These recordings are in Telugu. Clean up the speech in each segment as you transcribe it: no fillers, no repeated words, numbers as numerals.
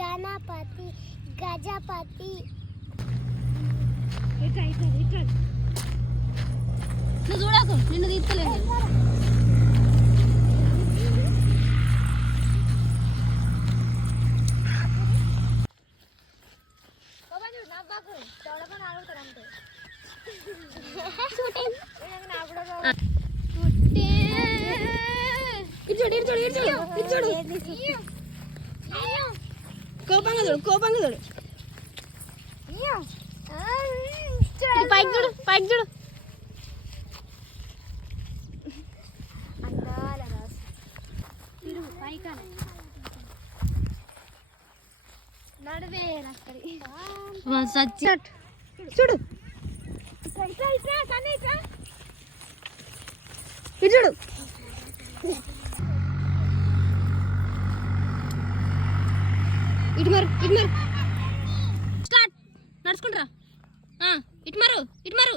గణపతి గజపతి. నువ్వు చూడకు, నిన్ను తీసుకోలేదు. కోపంగా చూడు, కోపంగా చూడు. పైకి చూడు, పైకి చూడు. చూడు ఇటు చూడు. ఇటు మారు, ఇటు మారు. స్టార్ట్. నడుచుకుంటారా? ఇటు మారు, ఇటు మారు.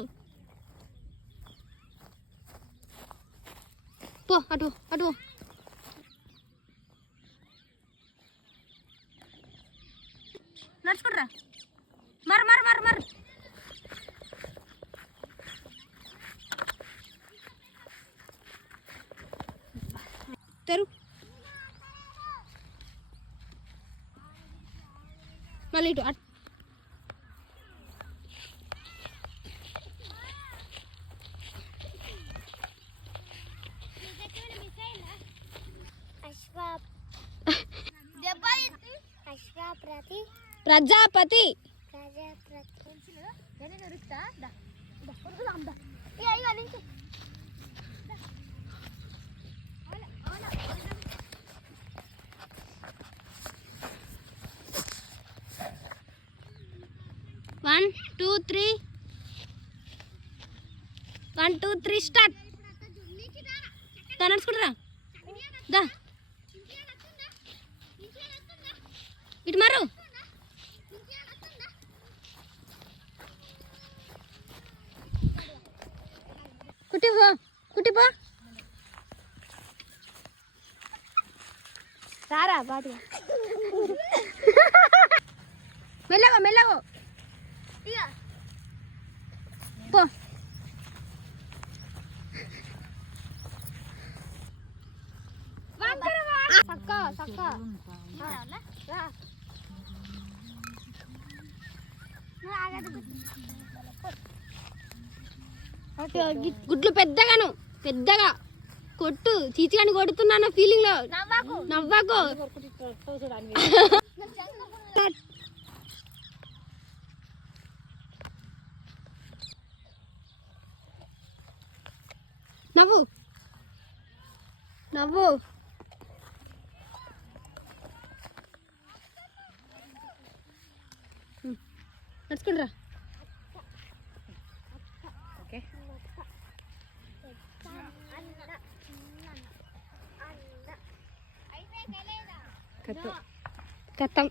పో అటు, అటు. నడుచుకుంటారా? మారు, మారు, మారు, మారు. తెరు. మళ్ళీ ఇటు Prajapati. One two three start. నడుచుకుంటారా? దా ఇటు మారు. కుట్టిపో, కుట్టిపో. రారా బాగా. మెల్లగో, మెల్లగో. పో. గుడ్లు పెద్దగాను, పెద్దగా కొట్టు. చీచిగాని కొడుతున్నాను ఫీలింగ్ లో. నవ్వాకు. నవ్వు, నవ్వు. నడుచుకుంటారా? ఓకే, కథం.